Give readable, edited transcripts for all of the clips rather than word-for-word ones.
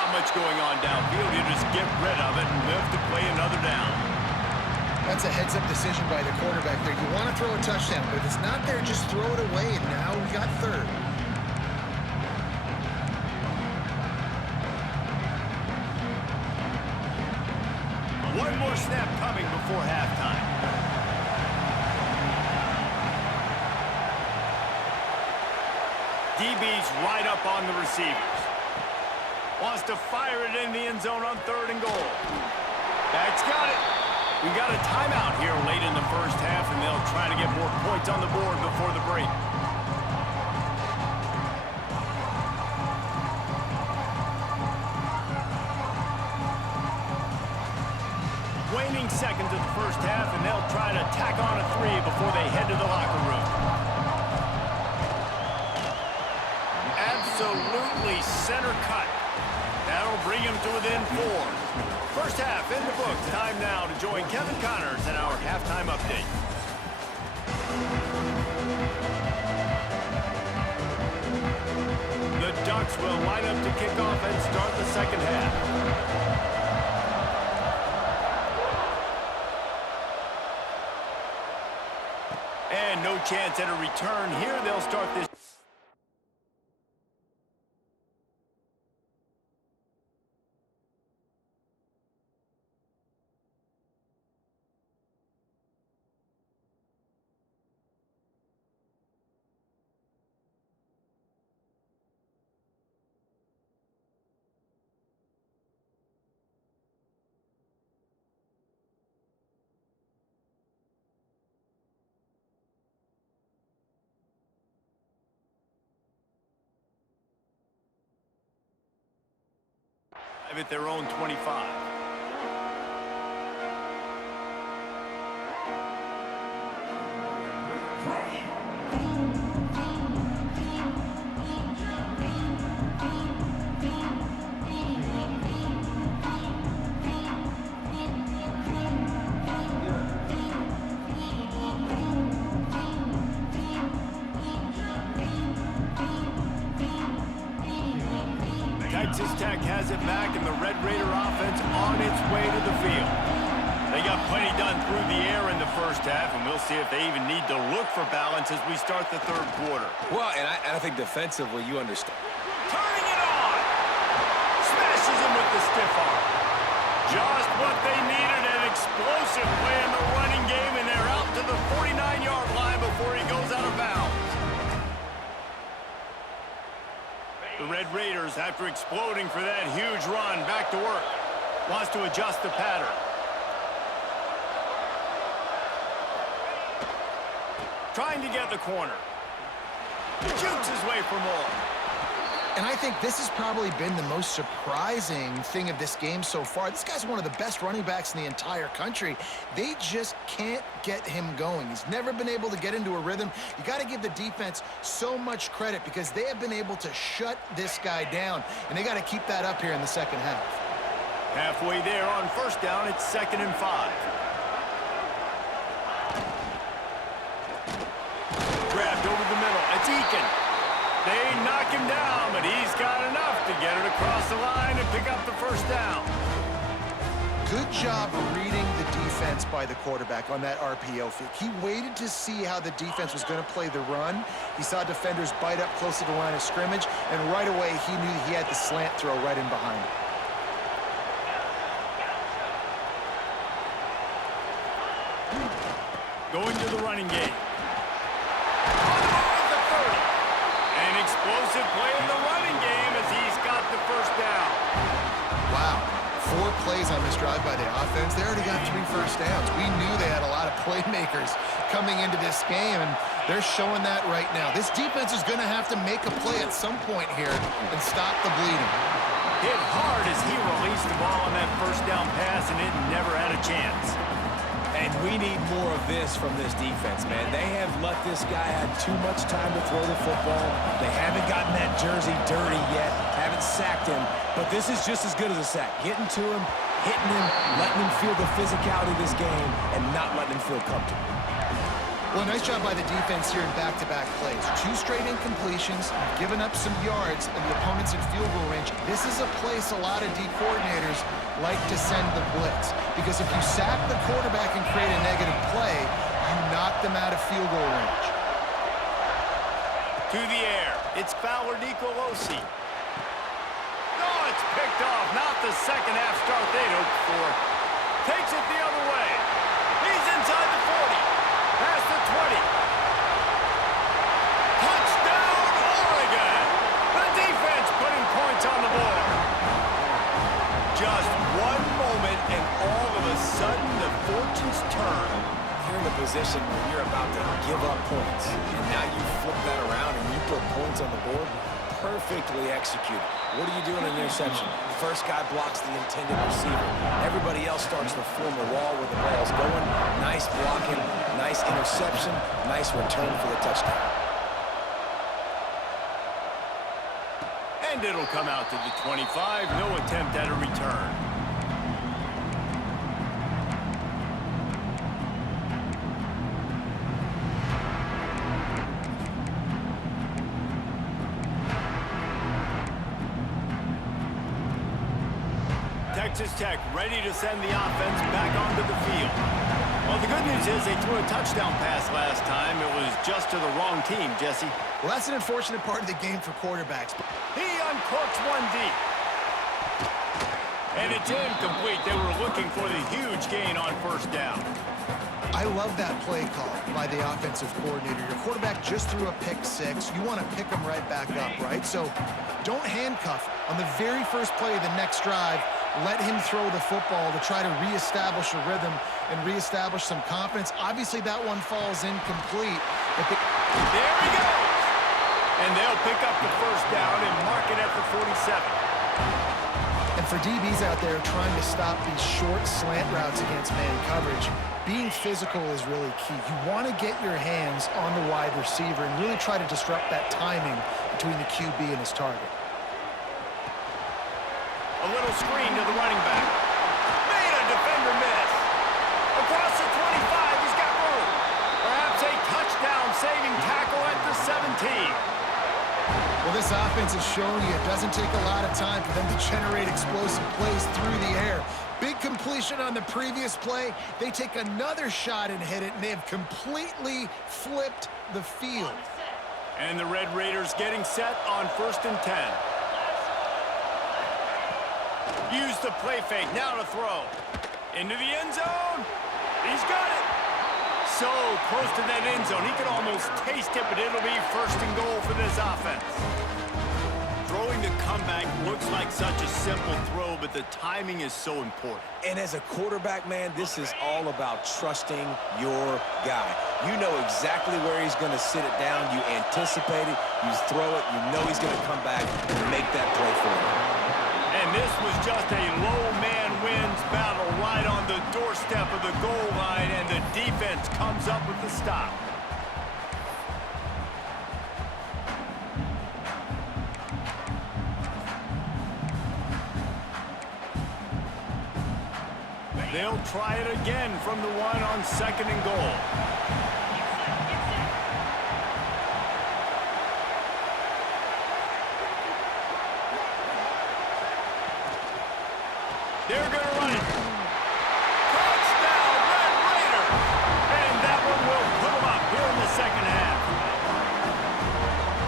not much going on downfield. You just get rid of it and live to play another down. That's a heads-up decision by the quarterback there. You want to throw a touchdown, but if it's not there, just throw it away, and now we got third. One more snap coming before halftime. DB's right up on the receivers. Wants to fire it in the end zone on 3rd and goal. Back's got it. We got a timeout here late in the first half, and they'll try to get more points on the board before the break. Waning seconds of the first half, and they'll try to tack on a 3 before they head to the locker room. Absolutely center cut. That'll bring him to within 4. First half in the books. Time now to join Kevin Connors in our halftime update. The Ducks will line up to kick off and start the second half. And no chance at a return here. They'll start this. At their own 25. Texas Tech has it back, and the Red Raider offense on its way to the field. They got plenty done through the air in the first half, and we'll see if they even need to look for balance as we start the third quarter. Well, and I think defensively, you understand. Turning it on! Smashes him with the stiff arm. Just what they needed, an explosive play in the running game, and they're out to the 49-yard line before he goes out of bounds. The Red Raiders, after exploding for that huge run, back to work. Wants to adjust the pattern. Trying to get the corner. Shoots his way for more. And I think this has probably been the most surprising thing of this game so far. This guy's one of the best running backs in the entire country. They just can't get him going. He's never been able to get into a rhythm. You got to give the defense so much credit because they have been able to shut this guy down, and they got to keep that up here in the second half. Halfway there on first down, it's 2nd and 5. Grabbed over the middle. It's Eakin. They knock him down, but he's got enough to get it across the line and pick up the first down. Good job reading the defense by the quarterback on that RPO fake. He waited to see how the defense was going to play the run. He saw defenders bite up close to the line of scrimmage, and right away he knew he had the slant throw right in behind him. Going to the running game. Explosive play in the running game as he's got the first down. Wow. 4 plays on this drive by the offense. They already got 3 first downs. We knew they had a lot of playmakers coming into this game, and they're showing that right now. This defense is going to have to make a play at some point here and stop the bleeding. Hit hard as he released the ball on that first down pass, and it never had a chance. And we need more of this from this defense, man. They have let this guy have too much time to throw the football. They haven't gotten that jersey dirty yet, haven't sacked him. But this is just as good as a sack. Getting to him, hitting him, letting him feel the physicality of this game, and not letting him feel comfortable. Well, nice job by the defense here in back-to-back plays. 2 straight incompletions, giving up some yards, and the opponent's in field goal range. This is a place a lot of D coordinators like to send the blitz, because if you sack the quarterback and create a negative play, you knock them out of field goal range. To the air, it's Fowler Nicolosi. No, it's picked off. Not the second half start they'd hoped for. Takes it the other way. He's inside the 40. Past the 20. Touchdown, Oregon! The defense putting points on the board. Just one moment, and all of a sudden, the fortunes turn. You're in a position where you're about to give up points, and now you flip that around and you put points on the board. Perfectly executed. What do you do in an interception? First guy blocks the intended receiver. Everybody else starts to form a wall where the ball's going. Nice blocking, nice interception, nice return for the touchdown. And it'll come out to the 25. No attempt at a return. Texas Tech ready to send the offense back onto the field. Well, the good news is they threw a touchdown pass last time. It was just to the wrong team, Jesse. Well, that's an unfortunate part of the game for quarterbacks. He uncorks one deep. And it's incomplete. They were looking for the huge gain on first down. I love that play call by the offensive coordinator. Your quarterback just threw a pick 6. You want to pick him right back up, right? So don't handcuff. On the very first play of the next drive, let him throw the football to try to reestablish a rhythm and reestablish some confidence. Obviously, that one falls incomplete. But there he goes! And they'll pick up the first down and mark it at the 47. And for DBs out there trying to stop these short slant routes against man coverage, being physical is really key. You want to get your hands on the wide receiver and really try to disrupt that timing between the QB and his target. A little screen to the running back. Made a defender miss. Across the 25, he's got room. Perhaps a touchdown-saving tackle at the 17. Well, this offense is showing you it doesn't take a lot of time for them to generate explosive plays through the air. Big completion on the previous play. They take another shot and hit it, and they have completely flipped the field. And the Red Raiders getting set on 1st and 10. Use the play fake, now to throw. Into the end zone. He's got it. So close to that end zone. He can almost taste it, but it'll be 1st and goal for this offense. Throwing the comeback looks like such a simple throw, but the timing is so important. And as a quarterback, man, this is all about trusting your guy. You know exactly where he's going to sit it down. You anticipate it. You throw it. You know he's going to come back and make that play for you. And this was just a low man wins battle right on the doorstep of the goal line, and the defense comes up with the stop. They'll try it again from the one on 2nd and goal. They're going to run it. Touchdown, Red Raiders! And that one will put them up here in the 2nd half.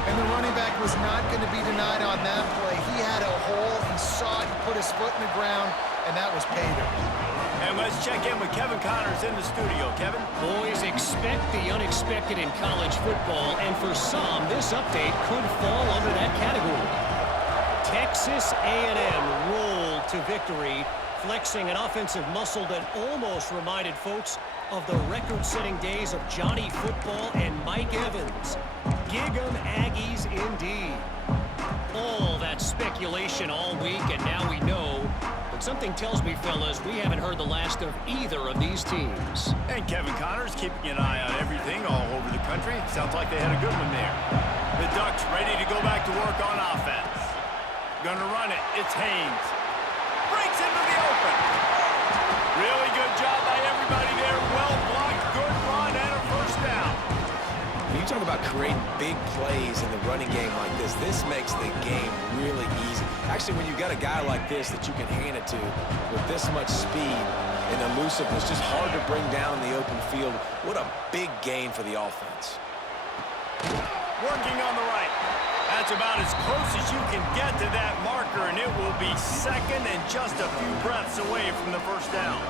And the running back was not going to be denied on that play. He had a hole. He saw it. He put his foot in the ground, and that was pay dirt. And let's check in with Kevin Connors in the studio. Kevin? Boys, expect the unexpected in college football, and for some, this update could fall under that category. Texas A&M rolled to victory, flexing an offensive muscle that almost reminded folks of the record-setting days of Johnny Football and Mike Evans. Gig 'em Aggies indeed. All that speculation all week, and now we know. But something tells me, fellas, we haven't heard the last of either of these teams. And Kevin Connors keeping an eye on everything all over the country. Sounds like they had a good one there. The Ducks ready to go back to work on offense. Gonna run it. It's Haynes. Breaks into the open. Really good job by everybody there. Well blocked. Good run and a 1st down. you talk about creating big plays in the running game like this, this makes the game really easy. Actually, when you got a guy like this that you can hand it to with this much speed and elusiveness, just hard to bring down in the open field. What a big gain for the offense. Working on the right. That's about as close as you can get to that marker, and it will be second and just a few breaths away from the first down.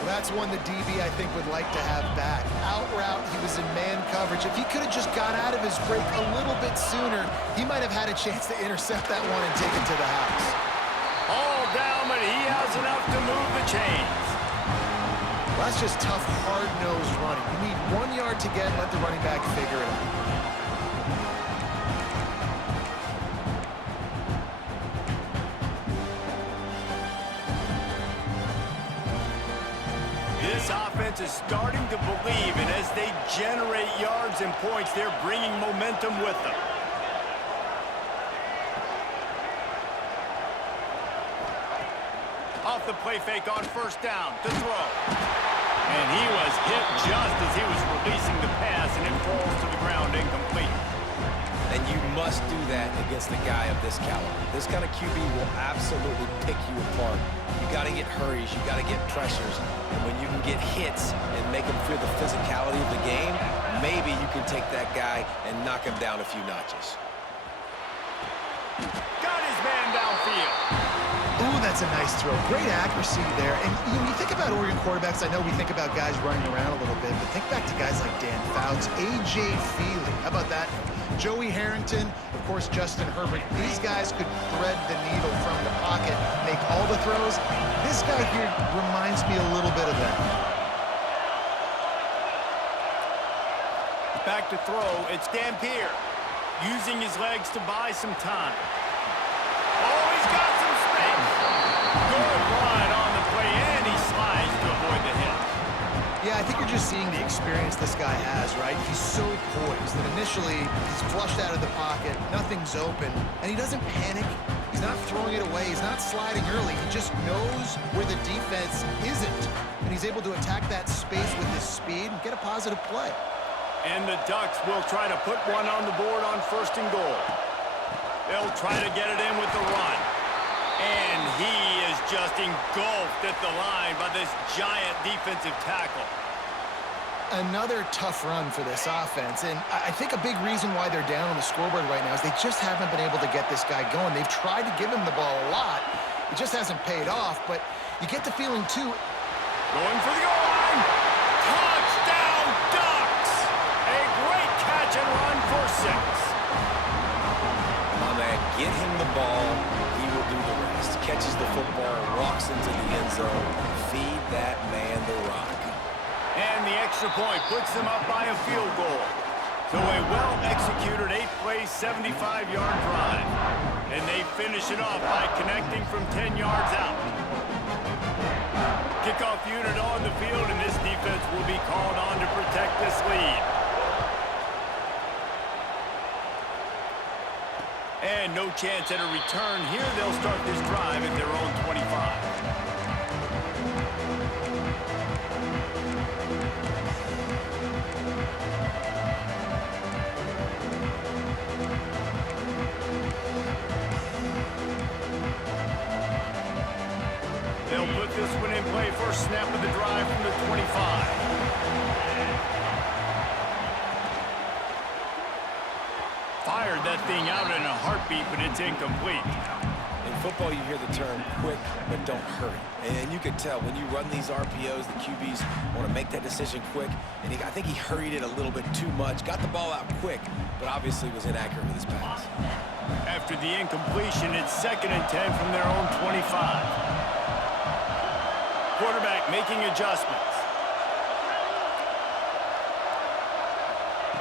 Well, that's one the DB, I think, would like to have back. Out route, he was in man coverage. If he could have just got out of his break a little bit sooner, he might have had a chance to intercept that one and take it to the house. All down, but he has enough to move the chains. Well, that's just tough, hard-nosed running. You need 1 yard to get, let the running back figure it out. This offense is starting to believe, and as they generate yards and points, they're bringing momentum with them. Off the play fake on first down to throw. And he was hit just as he was releasing the pass, and it falls to the ground incomplete. And you must do that against a guy of this caliber. This kind of QB will absolutely pick you apart. You got to get hurries, you got to get pressures, and when you can get hits and make him feel the physicality of the game, maybe you can take that guy and knock him down a few notches. Got his man downfield. Ooh, that's a nice throw. Great accuracy there. And when you think about Oregon quarterbacks, I know we think about guys running around a little bit, but think back to guys like Dan Fouts, A.J. Feely. How about that? Joey Harrington, of course, Justin Herbert. These guys could thread the needle from the pocket, make all the throws. This guy here reminds me a little bit of that. Back to throw, it's Dampier. Using his legs to buy some time. Oh, he's got some space. Good run on the play, and he slides to avoid the hit. Yeah, I think you're just seeing the experience this guy has, right? He's so poised that initially he's flushed out of the pocket, nothing's open, and he doesn't panic. He's not throwing it away. He's not sliding early. He just knows where the defense isn't, and he's able to attack that space with his speed and get a positive play. And the Ducks will try to put one on the board on first and goal. They'll try to get it in with the run. And he is just engulfed at the line by this giant defensive tackle. Another tough run for this offense, and I think a big reason why they're down on the scoreboard right now is they just haven't been able to get this guy going. They've tried to give him the ball a lot. It just hasn't paid off, but you get the feeling, too. Going for the goal line. Touchdown, Ducks! A great catch and run for 6. My man, get him the ball. He will do the rest. Catches the football, walks into the end zone. Feed that man the rock. And the extra point puts them up by a field goal. So a well-executed 8-play, 75-yard drive. And they finish it off by connecting from 10 yards out. Kickoff unit on the field, and this defense will be called on to protect this lead. And no chance at a return here. They'll start this drive at their own 25. They'll put this one in play. First snap of the drive from the 25. Fired that thing out in a heartbeat, but it's incomplete. In football, you hear the term quick, but don't hurry. And you can tell when you run these RPOs, the QBs want to make that decision quick. And I think he hurried it a little bit too much. Got the ball out quick, but obviously was inaccurate with his pass. After the incompletion, it's 2nd and 10 from their own 25. Quarterback making adjustments.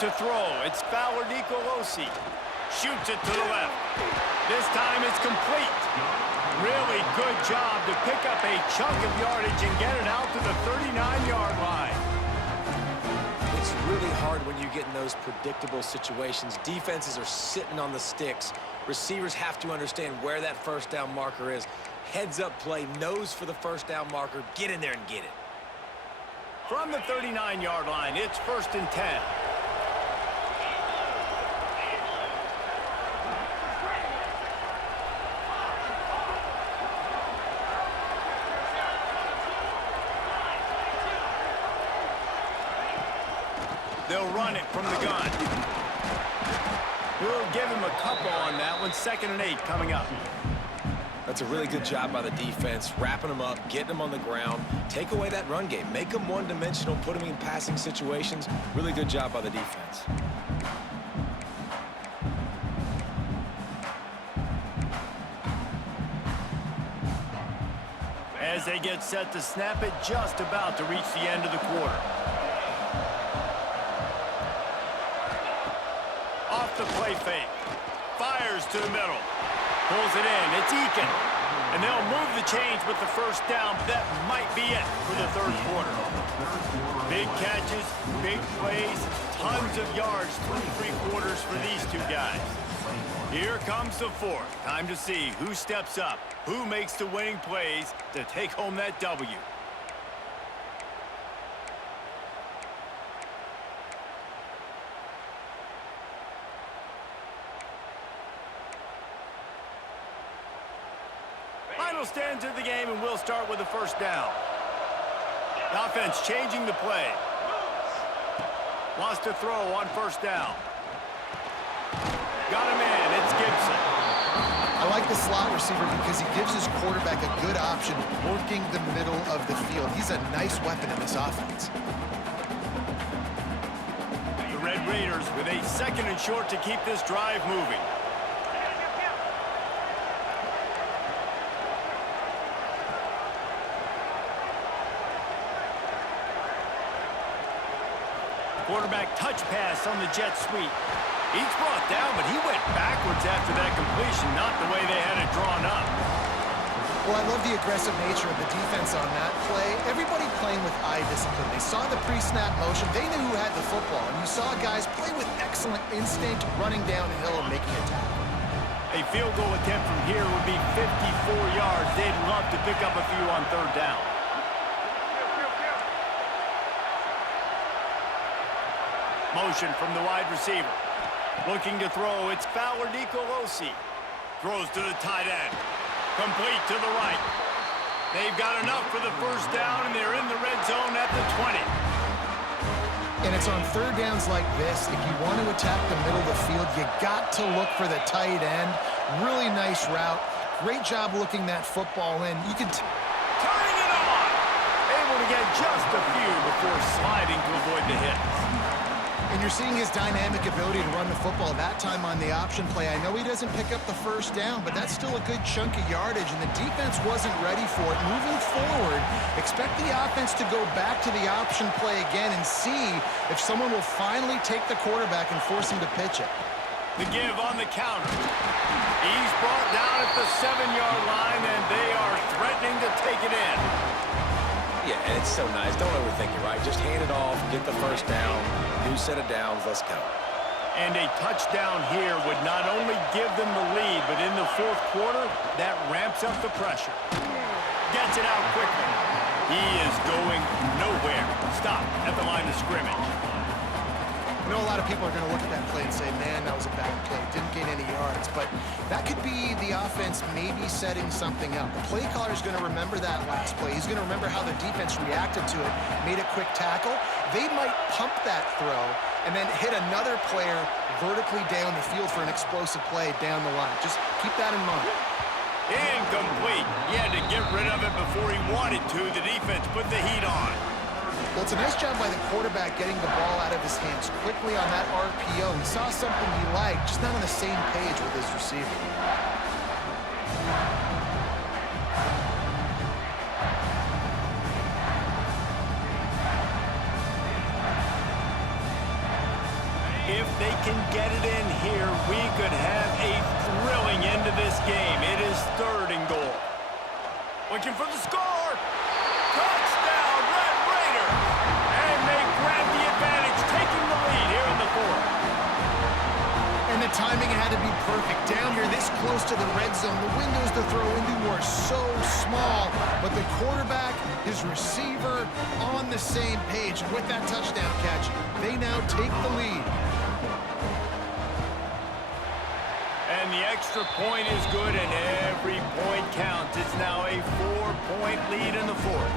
To throw, it's Fowler Nicolosi. Shoots it to the left. This time it's complete. Really good job to pick up a chunk of yardage and get it out to the 39-yard line. It's really hard when you get in those predictable situations. Defenses are sitting on the sticks. Receivers have to understand where that first down marker is. Heads up play, nose for the first down marker. Get in there and get it. From the 39-yard line, it's 1st and 10. They'll run it from the gun. We'll give him a couple on that one. 2nd and 8 coming up. That's a really good job by the defense, wrapping them up, getting them on the ground. Take away that run game. Make them one-dimensional, put them in passing situations. Really good job by the defense. As they get set to snap it, just about to reach the end of the quarter. Off the play fake. Fires to the middle. Pulls it in. It's Eakin. And they'll move the chains with the first down. That might be it for the 3rd quarter. Big catches, big plays, tons of yards through 3 quarters for these two guys. Here comes the 4th. Time to see who steps up, who makes the winning plays to take home that W. Final stands of the game, and we'll start with the first down. The offense changing the play. Wants to throw on 1st down. Got him in. It's Gibson. I like the slot receiver because he gives his quarterback a good option working the middle of the field. He's a nice weapon in this offense. The Red Raiders with a 2nd and short to keep this drive moving. Quarterback touch pass on the jet sweep. He's brought down, but he went backwards after that completion, not the way they had it drawn up. Well, I love the aggressive nature of the defense on that play. Everybody playing with eye discipline. They saw the pre-snap motion. They knew who had the football. And you saw guys play with excellent instinct, running downhill and making a tackle. A field goal attempt from here would be 54 yards. They'd love to pick up a few on 3rd down. Motion from the wide receiver. Looking to throw, it's Fowler Nicolosi. Throws to the tight end. Complete to the right. They've got enough for the 1st down, and they're in the red zone at the 20. And it's on 3rd downs like this. If you want to attack the middle of the field, you got to look for the tight end. Really nice route. Great job looking that football in. You can turning it on. Able to get just a few before sliding to avoid the hit. And you're seeing his dynamic ability to run the football that time on the option play. I know he doesn't pick up the 1st down, but that's still a good chunk of yardage, and the defense wasn't ready for it. Moving forward, expect the offense to go back to the option play again and see if someone will finally take the quarterback and force him to pitch it. The give on the counter. He's brought down at the 7-yard line, and they are threatening to take it in. Yeah, and it's so nice. Don't overthink it, right? Just hand it off, get the 1st down, new set of downs, let's go. And a touchdown here would not only give them the lead, but in the 4th quarter, that ramps up the pressure. Gets it out quickly. He is going nowhere. Stop at the line of scrimmage. I know a lot of people are going to look at that play and say, man, that was a bad play. Didn't gain any yards. But that could be the offense maybe setting something up. The play caller is going to remember that last play. He's going to remember how the defense reacted to it, made a quick tackle. They might pump that throw and then hit another player vertically down the field for an explosive play down the line. Just keep that in mind. Incomplete. He had to get rid of it before he wanted to. The defense put the heat on. Well, it's a nice job by the quarterback getting the ball out of his hands quickly on that RPO. He saw something he liked, just not on the same page with his receiver. If they can get it in here, we could have a thrilling end to this game. It is 3rd and goal. Looking for the score. Touchdown, Red Raiders. And they grab the advantage, taking the lead here in the 4th. And the timing had to be perfect. Down here, this close to the red zone, the windows to throw into are so small, but the quarterback, his receiver, on the same page. And with that touchdown catch, they now take the lead. And the extra point is good, and every point counts. It's now a 4-point lead in the 4th.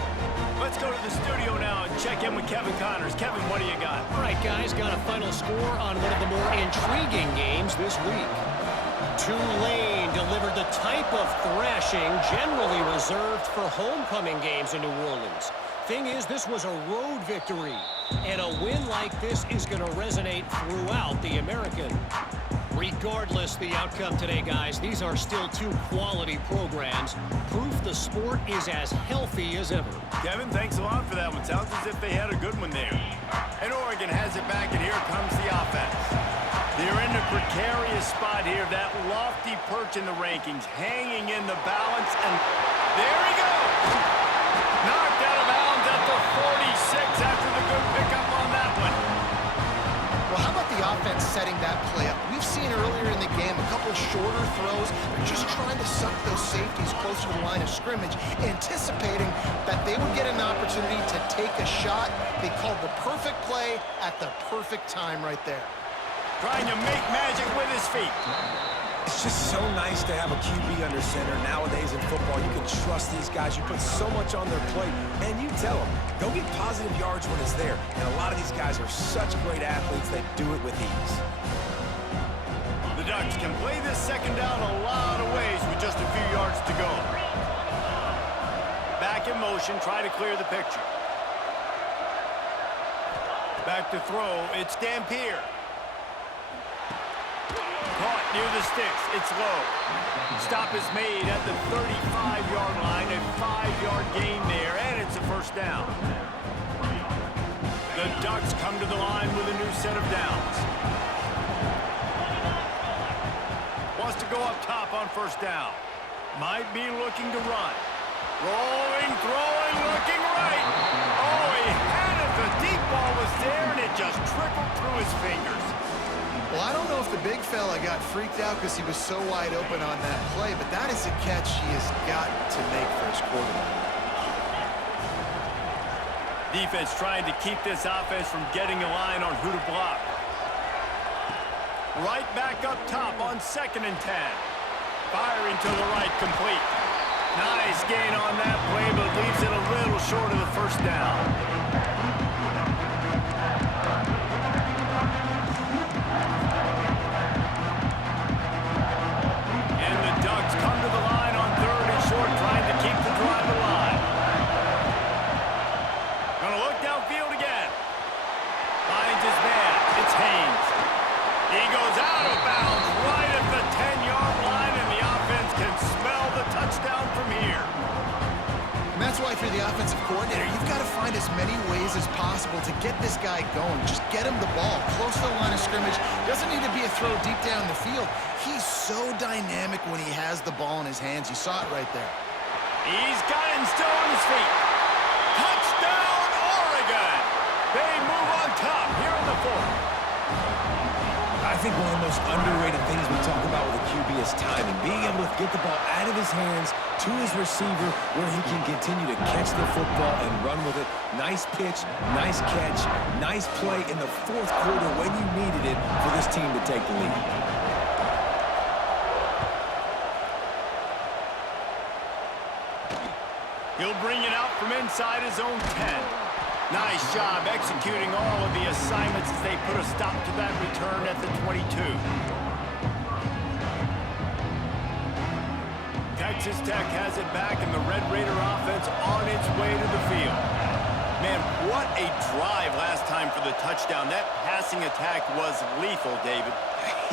Let's go to the studio now and check in with Kevin Connors. Kevin, what do you got? All right, guys, got a final score on one of the more intriguing games this week. Tulane delivered the type of thrashing generally reserved for homecoming games in New Orleans. Thing is, this was a road victory, and a win like this is going to resonate throughout the American. Regardless the outcome today, guys, these are still two quality programs. Proof the sport is as healthy as ever. Kevin, thanks a lot for that one. Sounds as if they had a good one there. And Oregon has it back, and here comes the offense. They're in a precarious spot here. That lofty perch in the rankings, hanging in the balance, and there he goes! Knocked out of bounds at the 46 after the good pickup on that one. Well, how about the offense setting that play up? We've seen earlier in the game a couple shorter throws. They're just trying to suck those safeties closer to the line of scrimmage, anticipating that they would get an opportunity to take a shot. They called the perfect play at the perfect time right there. Trying to make magic with his feet. It's just so nice to have a QB under center. Nowadays in football, you can trust these guys. You put so much on their plate, and you tell them, go get positive yards when it's there. And a lot of these guys are such great athletes that do it with ease. The Ducks can play this second down a lot of ways with just a few yards to go. Back in motion, try to clear the picture. Back to throw, it's Dampier. Caught near the sticks. It's low. Stop is made at the 35-yard line. A 5-yard gain there, and it's a first down. The Ducks come to the line with a new set of downs. Wants to go up top on first down. Might be looking to run. Rolling, throwing, looking right. Oh, he had it. The deep ball was there, and it just trickled through his fingers. Well, I don't know if the big fella got freaked out because he was so wide open on that play, but that is a catch he has got to make for his quarterback. Defense trying to keep this offense from getting a line on who to block. Right back up top on 2nd and 10. Firing to the right, complete. Nice gain on that play, but leaves it a little short of the first down. Come to the line on 3rd and short, trying to keep the drive alive. Gonna look downfield again. Finds his man. It's Haynes. He goes out of bounds right at the 10-yard line, and the offense can smell the touchdown from here. And that's why if you're the offensive coordinator, you've got to find as many ways as possible to get this guy going. Just get him the ball close to the line of scrimmage. Doesn't need to be a throw deep down the field. He's so dynamic when he has the ball in his hands. You saw it right there. He's got him still on his feet. Touchdown, Oregon! They move on top here in the 4th. I think one of the most underrated things we talk about with a QB is timing. Being able to get the ball out of his hands to his receiver where he can continue to catch the football and run with it. Nice pitch, nice catch, nice play in the 4th quarter when you needed it for this team to take the lead. He'll bring it out from inside his own 10. Nice job executing all of the assignments as they put a stop to that return at the 22. Texas Tech has it back, and the Red Raider offense on its way to the field. Man, what a drive last time for the touchdown. That passing attack was lethal, David.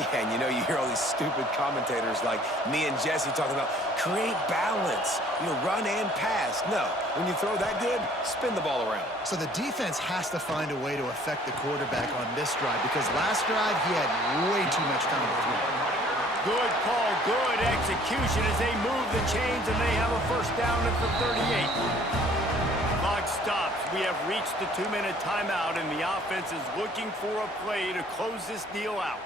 Yeah, and you know, you hear all these stupid commentators like me and Jesse talking about create balance, run and pass. No, when you throw that good, spin the ball around. So the defense has to find a way to affect the quarterback on this drive because last drive he had way too much time to throw. Good call, good execution as they move the chains, and they have a first down at the 38. Clock stops. We have reached the 2-minute timeout, and the offense is looking for a play to close this deal out.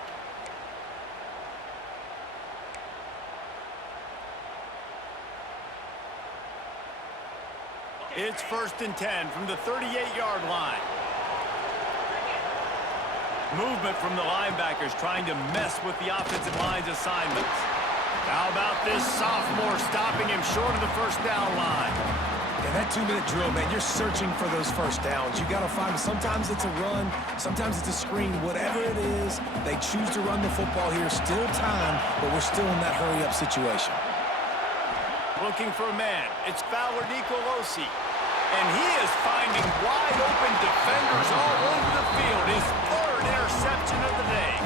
It's 1st and 10 from the 38-yard line. Movement from the linebackers trying to mess with the offensive line's assignments. How about this sophomore stopping him short of the first down line? Yeah, that 2-minute drill, man, you're searching for those first downs. You got to find them. Sometimes it's a run, sometimes it's a screen. Whatever it is, they choose to run the football here. Still time, but we're still in that hurry-up situation. Looking for a man. It's Fowler Nicolosi. And he is finding wide-open defenders all over the field. His third interception of the day.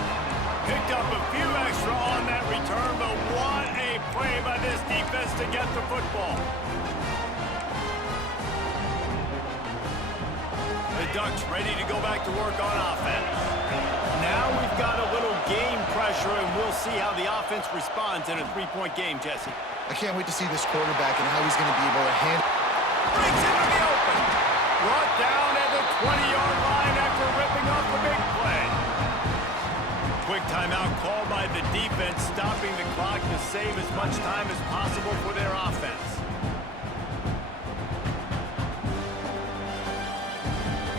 Picked up a few extra on that return, but what a play by this defense to get the football. The Ducks ready to go back to work on offense. Now we've got a little game pressure, and we'll see how the offense responds in a three-point game, Jesse. I can't wait to see this quarterback and how he's going to be able to handle. Breaks into the open. Brought down at the 20-yard line after ripping off the big play. Quick timeout called by the defense, stopping the clock to save as much time as possible for their offense.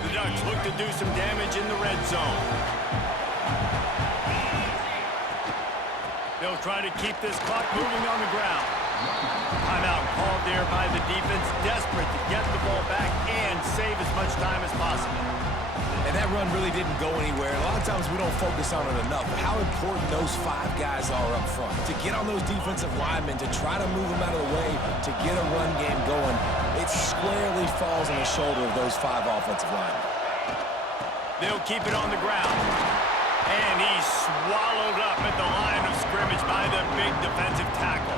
The Ducks look to do some damage in the red zone. They'll try to keep this clock moving on the ground. Timeout called there by the defense, desperate to get the ball back and save as much time as possible. And that run really didn't go anywhere. A lot of times we don't focus on it enough, but how important those 5 guys are up front. To get on those defensive linemen, to try to move them out of the way, to get a run game going, it squarely falls on the shoulder of those 5 offensive linemen. They'll keep it on the ground. And he's swallowed up at the line of scrimmage by the big defensive tackle.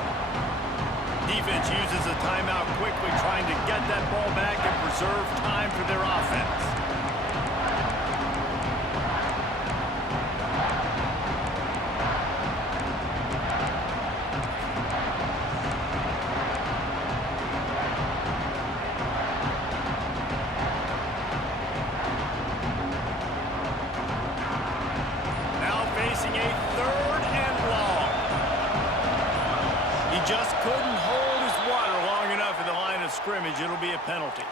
Defense uses a timeout quickly, trying to get that ball back and preserve time for their offense. Now facing a 3rd and long. He just couldn't hold his water long enough at the line of scrimmage. It'll be a penalty.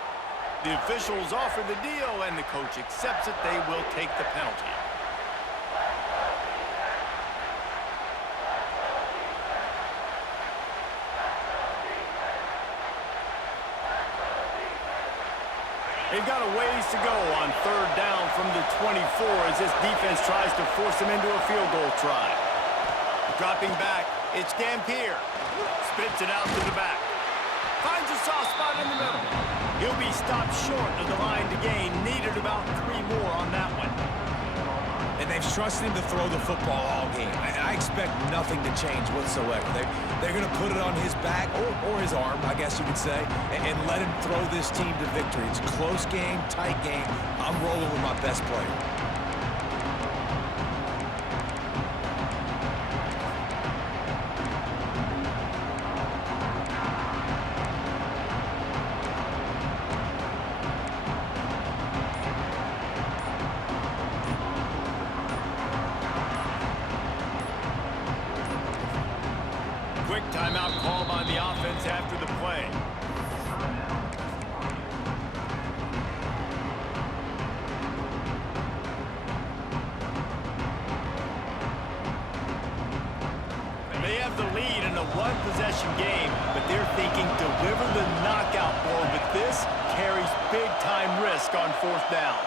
The officials offer the deal, and the coach accepts it. They will take the penalty. They've got a ways to go on 3rd down from the 24 as this defense tries to force them into a field goal try. Dropping back, it's Dampier. Spits it out to the back. Finds a soft spot in the middle. He'll be stopped short of the line to gain. Needed about 3 more on that one. And they've trusted him to throw the football all game. And I expect nothing to change whatsoever. They're going to put it on his back, or his arm, I guess you could say, and let him throw this team to victory. It's a close game, tight game. I'm rolling with my best player. Quick timeout call by the offense after the play. They have the lead in a one-possession game, but they're thinking deliver the knockout blow, but this carries big-time risk on 4th down.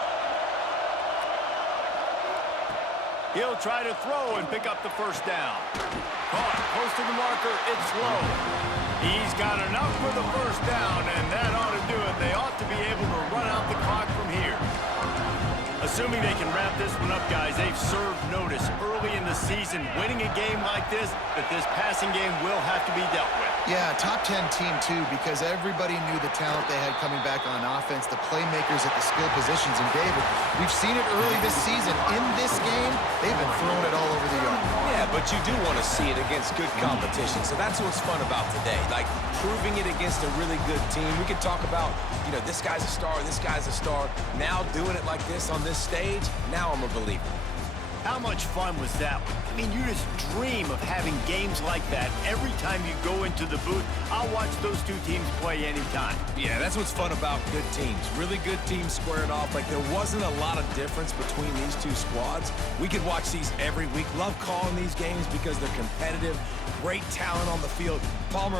He'll try to throw and pick up the first down. Caught close to the marker, it's low. He's got enough for the first down, and that ought to do it. They ought to be able to run out the clock from here. Assuming they can wrap this one up, guys, they've served notice early in the season. Winning a game like this, that this passing game will have to be dealt with. Yeah, top 10 team, too, because everybody knew the talent they had coming back on offense, the playmakers at the skill positions. And, David, we've seen it early this season. In this game, they've been throwing it all over the yard. Yeah, but you do want to see it against good competition. So that's what's fun about today. Like, proving it against a really good team. We could talk about, this guy's a star, this guy's a star. Now doing it like this on this stage, now I'm a believer. How much fun was that one? I mean, you just dream of having games like that every time you go into the booth. I'll watch those two teams play anytime. Yeah, that's what's fun about good teams. Really good teams squared off. Like, there wasn't a lot of difference between these two squads. We could watch these every week. Love calling these games because they're competitive, great talent on the field. Palmer